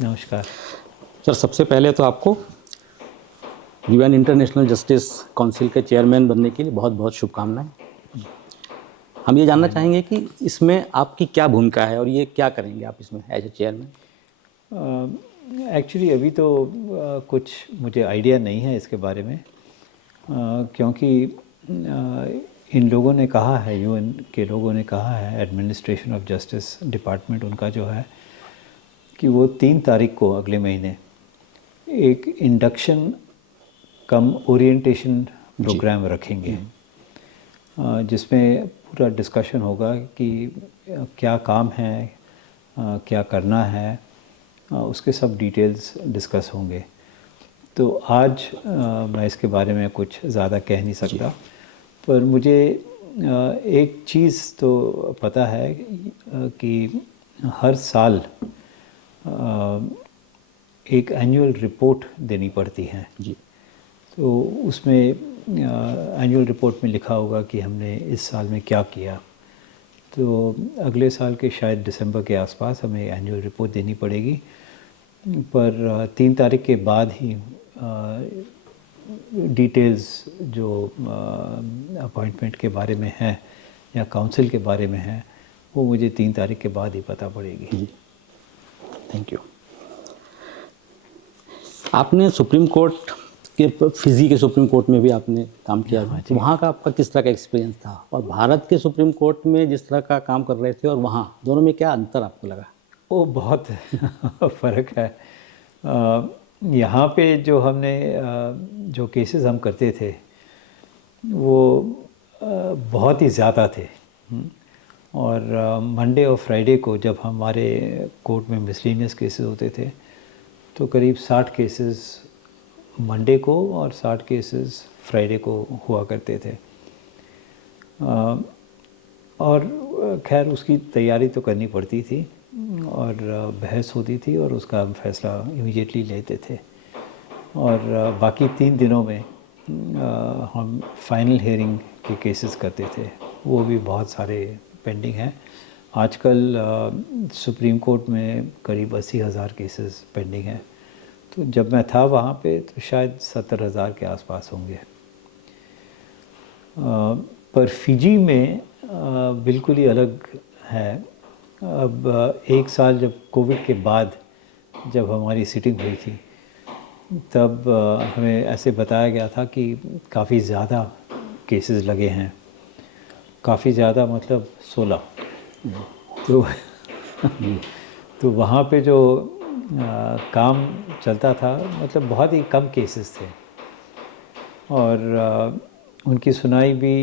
नमस्कार। सर, सबसे पहले तो आपको यूएन इंटरनेशनल जस्टिस काउंसिल के चेयरमैन बनने के लिए बहुत बहुत शुभकामनाएं। हम ये जानना धन्यवाद। चाहेंगे कि इसमें आपकी क्या भूमिका है और ये क्या करेंगे आप इसमें एज ए चेयरमैन। एक्चुअली अभी तो कुछ मुझे आइडिया नहीं है इसके बारे में, क्योंकि इन लोगों ने कहा है, यूएन के लोगों ने कहा है, एडमिनिस्ट्रेशन ऑफ जस्टिस डिपार्टमेंट उनका जो है, कि वो 3 तारीख को अगले महीने एक इंडक्शन कम ओरिएंटेशन प्रोग्राम रखेंगे, जिसमें पूरा डिस्कशन होगा कि क्या काम है, क्या करना है, उसके सब डिटेल्स डिस्कस होंगे। तो आज मैं इसके बारे में कुछ ज़्यादा कह नहीं सकता, पर मुझे एक चीज़ तो पता है कि हर साल एक एनुअल रिपोर्ट देनी पड़ती है जी। तो उसमें एनुअल रिपोर्ट में लिखा होगा कि हमने इस साल में क्या किया। तो अगले साल के शायद दिसंबर के आसपास हमें एनुअल रिपोर्ट देनी पड़ेगी, पर 3 तारीख के बाद ही डिटेल्स जो अपॉइंटमेंट के बारे में है या काउंसिल के बारे में है, वो मुझे 3 तारीख के बाद ही पता पड़ेगी। जी, थैंक यू। आपने सुप्रीम कोर्ट के फिजी के सुप्रीम कोर्ट में भी आपने काम किया है, तो वहाँ का आपका किस तरह का एक्सपीरियंस था, और भारत के सुप्रीम कोर्ट में जिस तरह का काम कर रहे थे और वहाँ दोनों में क्या अंतर आपको लगा? वो बहुत फ़र्क है। यहाँ पे जो हमने जो केसेस हम करते थे वो बहुत ही ज़्यादा थे, और मंडे और फ्राइडे को जब हमारे कोर्ट में मिसलेनियस केसेस होते थे तो करीब 60 केसेस मंडे को और 60 केसेस फ्राइडे को हुआ करते थे। और खैर उसकी तैयारी तो करनी पड़ती थी और बहस होती थी और उसका हम फैसला इमीडिएटली लेते थे। और बाकी 3 दिनों में हम फाइनल हेयरिंग के केसेस करते थे, वो भी बहुत सारे पेंडिंग हैं। आजकल सुप्रीम कोर्ट में करीब 80,000 केसेस पेंडिंग हैं, तो जब मैं था वहाँ पे तो शायद 70,000 के आसपास होंगे। पर फिजी में बिल्कुल ही अलग है। अब एक साल जब कोविड के बाद जब हमारी सिटिंग हुई थी तब हमें ऐसे बताया गया था कि काफ़ी ज़्यादा केसेस लगे हैं, काफ़ी ज़्यादा मतलब 16। तो तो वहाँ पे जो काम चलता था मतलब बहुत ही कम केसेस थे, और उनकी सुनाई भी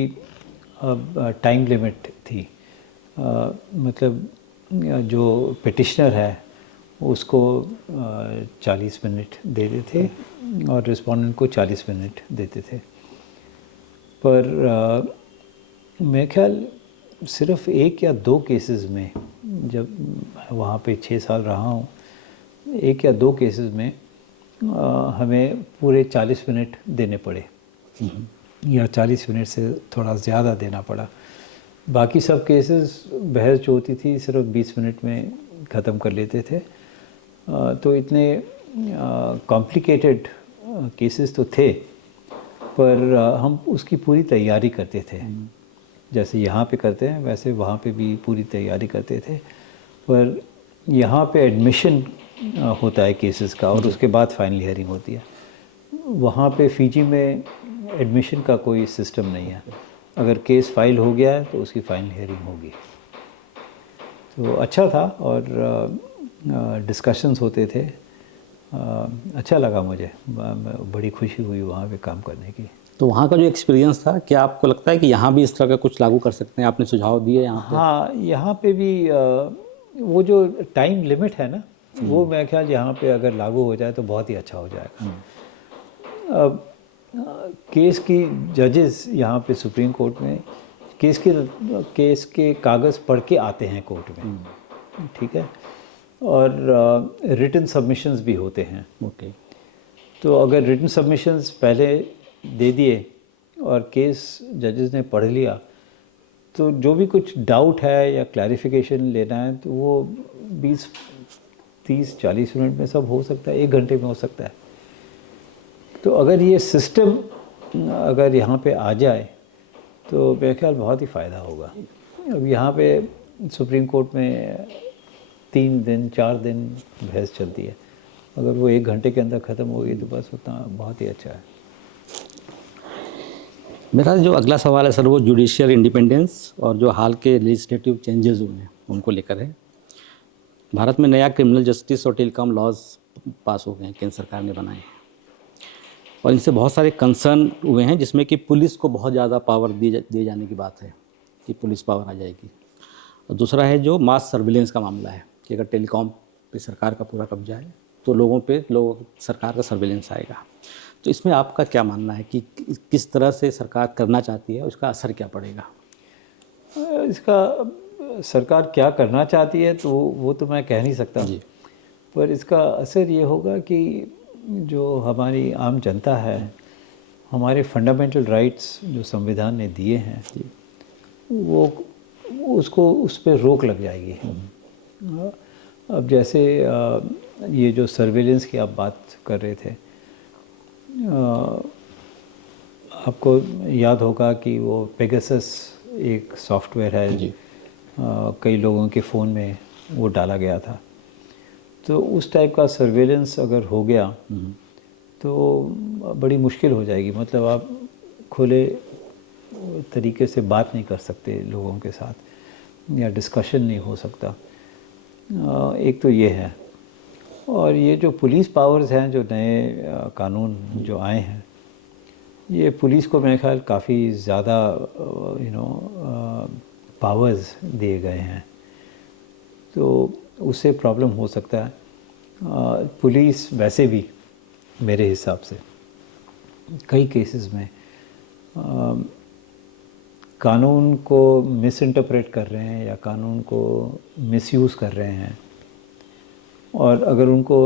अब टाइम लिमिट थी। मतलब जो पिटिशनर है उसको 40 मिनट देते थे और रिस्पोंडेंट को 40 मिनट देते थे। पर मेरे ख्याल सिर्फ 1 या 2 केसेस में, जब वहाँ पे 6 साल रहा हूँ, 1 या 2 केसेस में हमें पूरे 40 मिनट देने पड़े या 40 मिनट से थोड़ा ज़्यादा देना पड़ा। बाकी सब केसेस बहस जो होती थी सिर्फ 20 मिनट में ख़त्म कर लेते थे। तो इतने कॉम्प्लिकेटेड केसेस तो थे, पर हम उसकी पूरी तैयारी करते थे, जैसे यहाँ पे करते हैं वैसे वहाँ पे भी पूरी तैयारी करते थे। पर यहाँ पे एडमिशन होता है केसेस का और उसके बाद फाइनल हियरिंग होती है। वहाँ पे फिजी में एडमिशन का कोई सिस्टम नहीं है, अगर केस फाइल हो गया है तो उसकी फाइनल हियरिंग होगी। तो अच्छा था और डिस्कशंस होते थे। अच्छा लगा मुझे, बड़ी खुशी हुई वहाँ पे काम करने की। तो वहाँ का जो एक्सपीरियंस था, क्या आपको लगता है कि यहाँ भी इस तरह का कुछ लागू कर सकते हैं? आपने सुझाव दिए यहाँ पे? हाँ, यहाँ पे भी वो जो टाइम लिमिट है ना, वो मेरा ख्याल यहाँ पे अगर लागू हो जाए तो बहुत ही अच्छा हो जाएगा। अब केस की जजेस यहाँ पे सुप्रीम कोर्ट में केस के कागज़ पढ़ के आते हैं कोर्ट में, ठीक है, और रिटन सबमिशंस भी होते हैं। ओके। तो अगर रिटन सबमिशंस पहले दे दिए और केस जजेस ने पढ़ लिया तो जो भी कुछ डाउट है या क्लैरिफिकेशन लेना है तो वो 30-40 मिनट में सब हो सकता है, 1 घंटे में हो सकता है। तो अगर ये सिस्टम अगर यहाँ पे आ जाए तो मेरे ख्याल बहुत ही फ़ायदा होगा। अब यहाँ पे सुप्रीम कोर्ट में 3 दिन 4 दिन बहस चलती है, अगर वो 1 घंटे के अंदर ख़त्म होगी तो बस उतना बहुत ही अच्छा है। मेरा जो अगला सवाल है सर, वो जुडिशियल इंडिपेंडेंस और जो हाल के लेजिस्लेटिव चेंजेस हुए हैं उनको लेकर है। भारत में नया क्रिमिनल जस्टिस और टेलीकॉम लॉज पास हो गए हैं, केंद्र सरकार ने बनाए हैं, और इनसे बहुत सारे कंसर्न हुए हैं, जिसमें कि पुलिस को बहुत ज़्यादा पावर दिए जाने की बात है कि पुलिस पावर आ जाएगी। और दूसरा है जो मास सर्विलेंस का मामला है कि अगर टेलीकॉम पे सरकार का पूरा कब्जा है तो लोगों सरकार का सर्विलेंस आएगा। तो इसमें आपका क्या मानना है कि किस तरह से सरकार करना चाहती है, उसका असर क्या पड़ेगा? इसका सरकार क्या करना चाहती है तो वो तो मैं कह नहीं सकता जी। पर इसका असर ये होगा कि जो हमारी आम जनता है, हमारे फंडामेंटल राइट्स जो संविधान ने दिए हैं वो उसको उस पर रोक लग जाएगी। अब जैसे ये जो सर्विलेंस की आप बात कर रहे थे, आपको याद होगा कि वो पेगासस एक सॉफ्टवेयर है जी। कई लोगों के फ़ोन में वो डाला गया था। तो उस टाइप का सर्वेलेंस अगर हो गया तो बड़ी मुश्किल हो जाएगी। मतलब आप खुले तरीके से बात नहीं कर सकते लोगों के साथ या डिस्कशन नहीं हो सकता। एक तो ये है, और ये जो पुलिस पावर्स हैं, जो नए कानून जो आए हैं, ये पुलिस को मेरे ख्याल काफ़ी ज़्यादा पावर्स दिए गए हैं, तो उससे प्रॉब्लम हो सकता है। पुलिस वैसे भी मेरे हिसाब से कई केसेस में कानून को मिस इंटरप्रेट कर रहे हैं या कानून को मिसयूज़ कर रहे हैं, और अगर उनको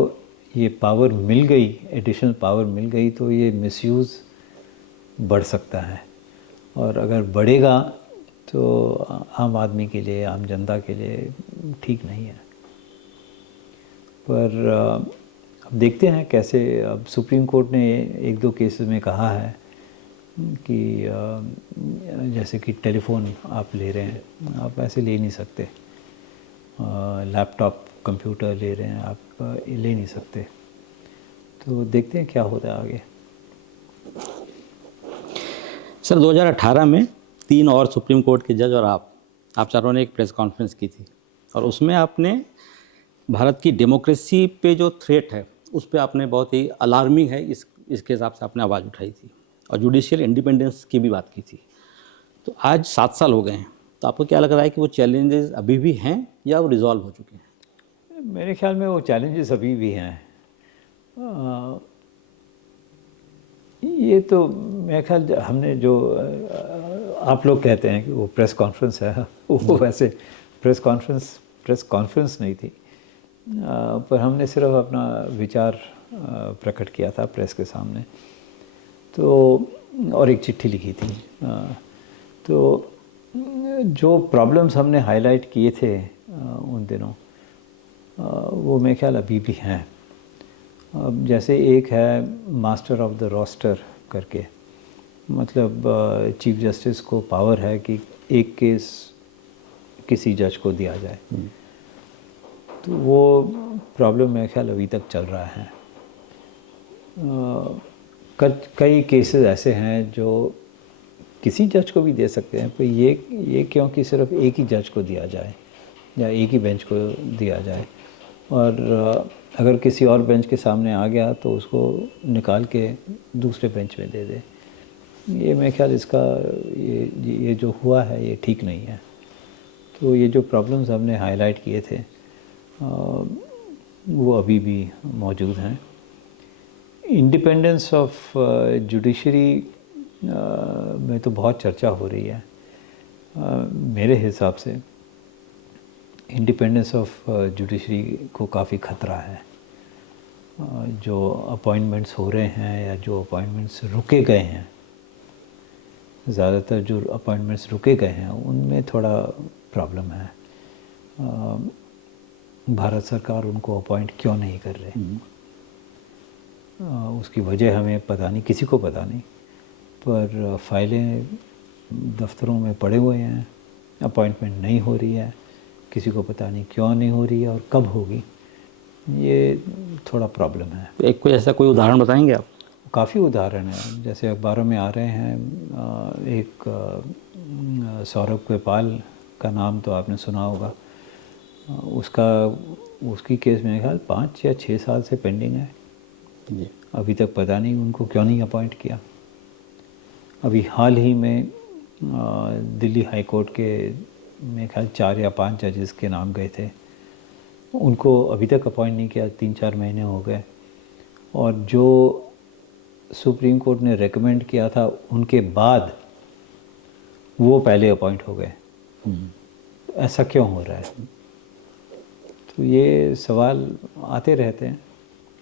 ये पावर मिल गई, एडिशनल पावर मिल गई, तो ये मिसयूज़ बढ़ सकता है, और अगर बढ़ेगा तो आम आदमी के लिए, आम जनता के लिए ठीक नहीं है। पर अब देखते हैं कैसे। अब सुप्रीम कोर्ट ने 1-2 केसेस में कहा है कि जैसे कि टेलीफोन आप ले रहे हैं, आप ऐसे ले नहीं सकते, लैपटॉप कंप्यूटर ले रहे हैं आप ले नहीं सकते। तो देखते हैं क्या होता है आगे। सर 2018 में 3 और सुप्रीम कोर्ट के जज और आप चारों ने एक प्रेस कॉन्फ्रेंस की थी, और उसमें आपने भारत की डेमोक्रेसी पे जो थ्रेट है उस पे आपने बहुत ही अलार्मिंग है इसके हिसाब से आपने आवाज़ उठाई थी, और जुडिशियल इंडिपेंडेंस की भी बात की थी। तो आज 7 साल हो गए हैं, तो आपको क्या लग रहा है कि वो चैलेंजेस अभी भी हैं या वो रिजॉल्व हो चुके हैं? मेरे ख्याल में वो चैलेंजेस अभी भी हैं। ये तो मेरे ख्याल हमने जो आप लोग कहते हैं कि वो प्रेस कॉन्फ्रेंस है, वो वैसे प्रेस कॉन्फ्रेंस नहीं थी, पर हमने सिर्फ अपना विचार प्रकट किया था प्रेस के सामने, तो और एक चिट्ठी लिखी थी। तो जो प्रॉब्लम्स हमने हाईलाइट किए थे उन दिनों, वो मेरे ख्याल अभी भी हैं। अब जैसे एक है मास्टर ऑफ द रोस्टर करके, मतलब चीफ जस्टिस को पावर है कि एक केस किसी जज को दिया जाए, तो वो प्रॉब्लम मेरे ख्याल अभी तक चल रहा है। कई केसेस ऐसे हैं जो किसी जज को भी दे सकते हैं, पर ये क्योंकि सिर्फ एक ही जज को दिया जाए या एक ही बेंच को दिया जाए, और अगर किसी और बेंच के सामने आ गया तो उसको निकाल के दूसरे बेंच में दे दे। ये मेरे ख्याल इसका ये जो हुआ है ये ठीक नहीं है। तो ये जो प्रॉब्लम्स हमने हाईलाइट किए थे वो अभी भी मौजूद हैं। इंडिपेंडेंस ऑफ जुडिशरी में तो बहुत चर्चा हो रही है। मेरे हिसाब से इंडिपेंडेंस ऑफ जुडिशरी को काफ़ी ख़तरा है। जो अपॉइंटमेंट्स हो रहे हैं या जो अपॉइंटमेंट्स रुके गए हैं, ज़्यादातर जो अपॉइंटमेंट्स रुके गए हैं उनमें थोड़ा प्रॉब्लम है। भारत सरकार उनको अपॉइंट क्यों नहीं कर रहे। उसकी वजह हमें पता नहीं, किसी को पता नहीं, पर फाइलें दफ्तरों में पड़े हुए हैं, अपॉइंटमेंट नहीं हो रही है, किसी को पता नहीं क्यों नहीं हो रही है और कब होगी। ये थोड़ा प्रॉब्लम है। तो एक कोई ऐसा कोई उदाहरण बताएंगे आप? काफ़ी उदाहरण हैं, जैसे अखबारों में आ रहे हैं। एक सौरभ कृपाल का नाम तो आपने सुना होगा। उसकी केस मेरे ख्याल 5 या 6 साल से पेंडिंग है जी। अभी तक पता नहीं उनको क्यों नहीं अपॉइंट किया। अभी हाल ही में दिल्ली हाई कोर्ट के मेरे ख्याल 4 या 5 जजेस के नाम गए थे, उनको अभी तक अपॉइंट नहीं किया, 3-4 महीने हो गए। और जो सुप्रीम कोर्ट ने रेकमेंड किया था उनके बाद वो पहले अपॉइंट हो गए। ऐसा क्यों हो रहा है? तो ये सवाल आते रहते हैं,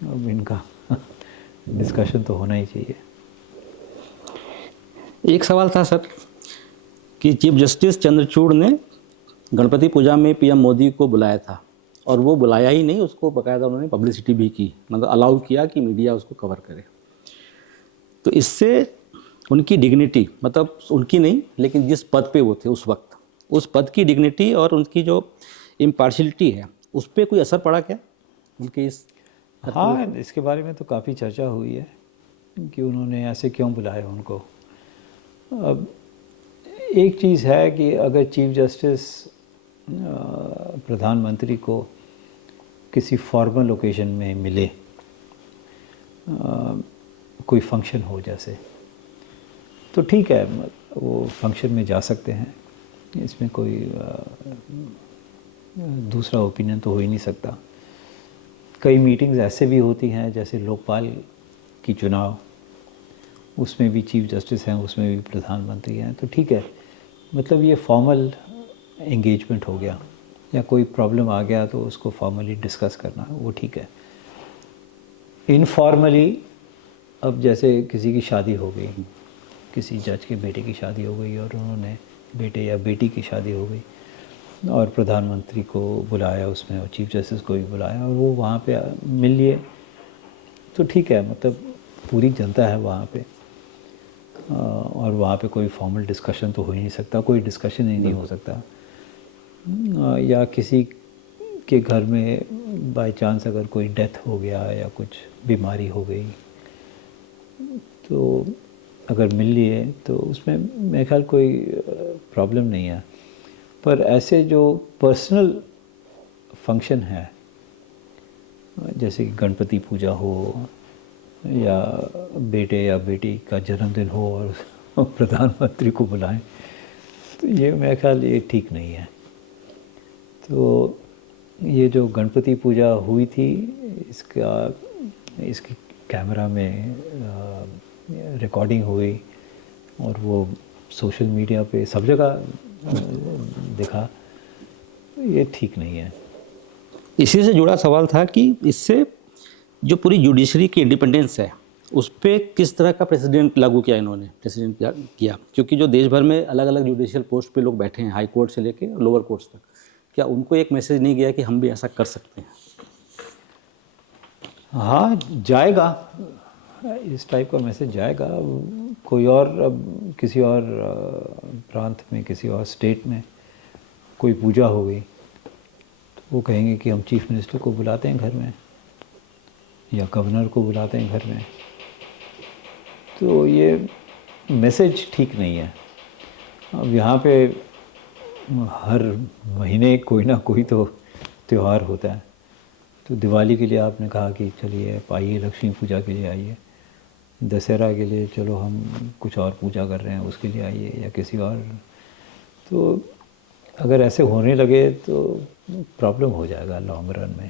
अब इनका डिस्कशन तो होना ही चाहिए। एक सवाल था सर कि चीफ जस्टिस चंद्रचूड़ ने गणपति पूजा में पीएम मोदी को बुलाया था, और वो बुलाया ही नहीं, उसको बाकायदा उन्होंने पब्लिसिटी भी की, मतलब अलाउ किया कि मीडिया उसको कवर करे। तो इससे उनकी डिग्निटी, मतलब उनकी नहीं लेकिन जिस पद पे वो थे उस वक्त, उस पद की डिग्निटी और उनकी जो इम्पार्शलिटी है उस पर कोई असर पड़ा क्या उनके इस? हाँ, इसके बारे में तो काफ़ी चर्चा हुई है कि उन्होंने ऐसे क्यों बुलाया उनको। अब एक चीज़ है कि अगर चीफ जस्टिस प्रधानमंत्री को किसी फॉर्मल ओकेजन में मिले, कोई फंक्शन हो जैसे, तो ठीक है, वो फंक्शन में जा सकते हैं, इसमें कोई दूसरा ओपिनियन तो हो ही नहीं सकता। कई मीटिंग्स ऐसे भी होती हैं, जैसे लोकपाल की चुनाव, उसमें भी चीफ जस्टिस हैं, उसमें भी प्रधानमंत्री हैं, तो ठीक है, मतलब ये फॉर्मल एंगेजमेंट हो गया, या कोई प्रॉब्लम आ गया तो उसको फॉर्मली डिस्कस करना, वो ठीक है। इनफॉर्मली, अब जैसे किसी की शादी हो गई, किसी जज के बेटे की शादी हो गई, और उन्होंने बेटे या बेटी की शादी हो गई और प्रधानमंत्री को बुलाया उसमें, और चीफ जस्टिस को भी बुलाया, और वो वहाँ पे मिल लिए, तो ठीक है, मतलब पूरी जनता है वहाँ पे, और वहाँ पे कोई फॉर्मल डिस्कशन तो हो ही नहीं सकता, कोई डिस्कशन ही नहीं हो सकता। या किसी के घर में बाय चांस अगर कोई डेथ हो गया या कुछ बीमारी हो गई, तो अगर मिल लिए तो उसमें मेरे ख्याल कोई प्रॉब्लम नहीं है। पर ऐसे जो पर्सनल फंक्शन है, जैसे कि गणपति पूजा हो या बेटे या बेटी का जन्मदिन हो और प्रधानमंत्री को बुलाएं, तो ये मेरे ख्याल ये ठीक नहीं है। तो ये जो गणपति पूजा हुई थी, इसकी कैमरा में रिकॉर्डिंग हुई और वो सोशल मीडिया पे सब जगह दिखा, ये ठीक नहीं है। इसी से जुड़ा सवाल था कि इससे जो पूरी जुडिशरी की इंडिपेंडेंस है उस पर किस तरह का प्रेसिडेंट लागू किया इन्होंने, प्रेसिडेंट किया, क्योंकि जो देश भर में अलग अलग जुडिशियल पोस्ट पे लोग बैठे हैं, हाई कोर्ट से लेके लोअर कोर्ट्स तक, क्या उनको एक मैसेज नहीं गया कि हम भी ऐसा कर सकते हैं? हाँ, जाएगा, इस टाइप का मैसेज जाएगा। कोई और, अब किसी और प्रांत में, किसी और स्टेट में कोई पूजा हो गई, तो वो कहेंगे कि हम चीफ मिनिस्टर को बुलाते हैं घर में, या गवर्नर को बुलाते हैं घर में, तो ये मैसेज ठीक नहीं है। अब यहाँ पे हर महीने कोई ना कोई तो त्यौहार होता है, तो दिवाली के लिए आपने कहा कि चलिए आइए, लक्ष्मी पूजा के लिए आइए, दशहरा के लिए चलो हम कुछ और पूजा कर रहे हैं उसके लिए आइए, या किसी और, तो अगर ऐसे होने लगे तो प्रॉब्लम हो जाएगा लॉन्ग रन में।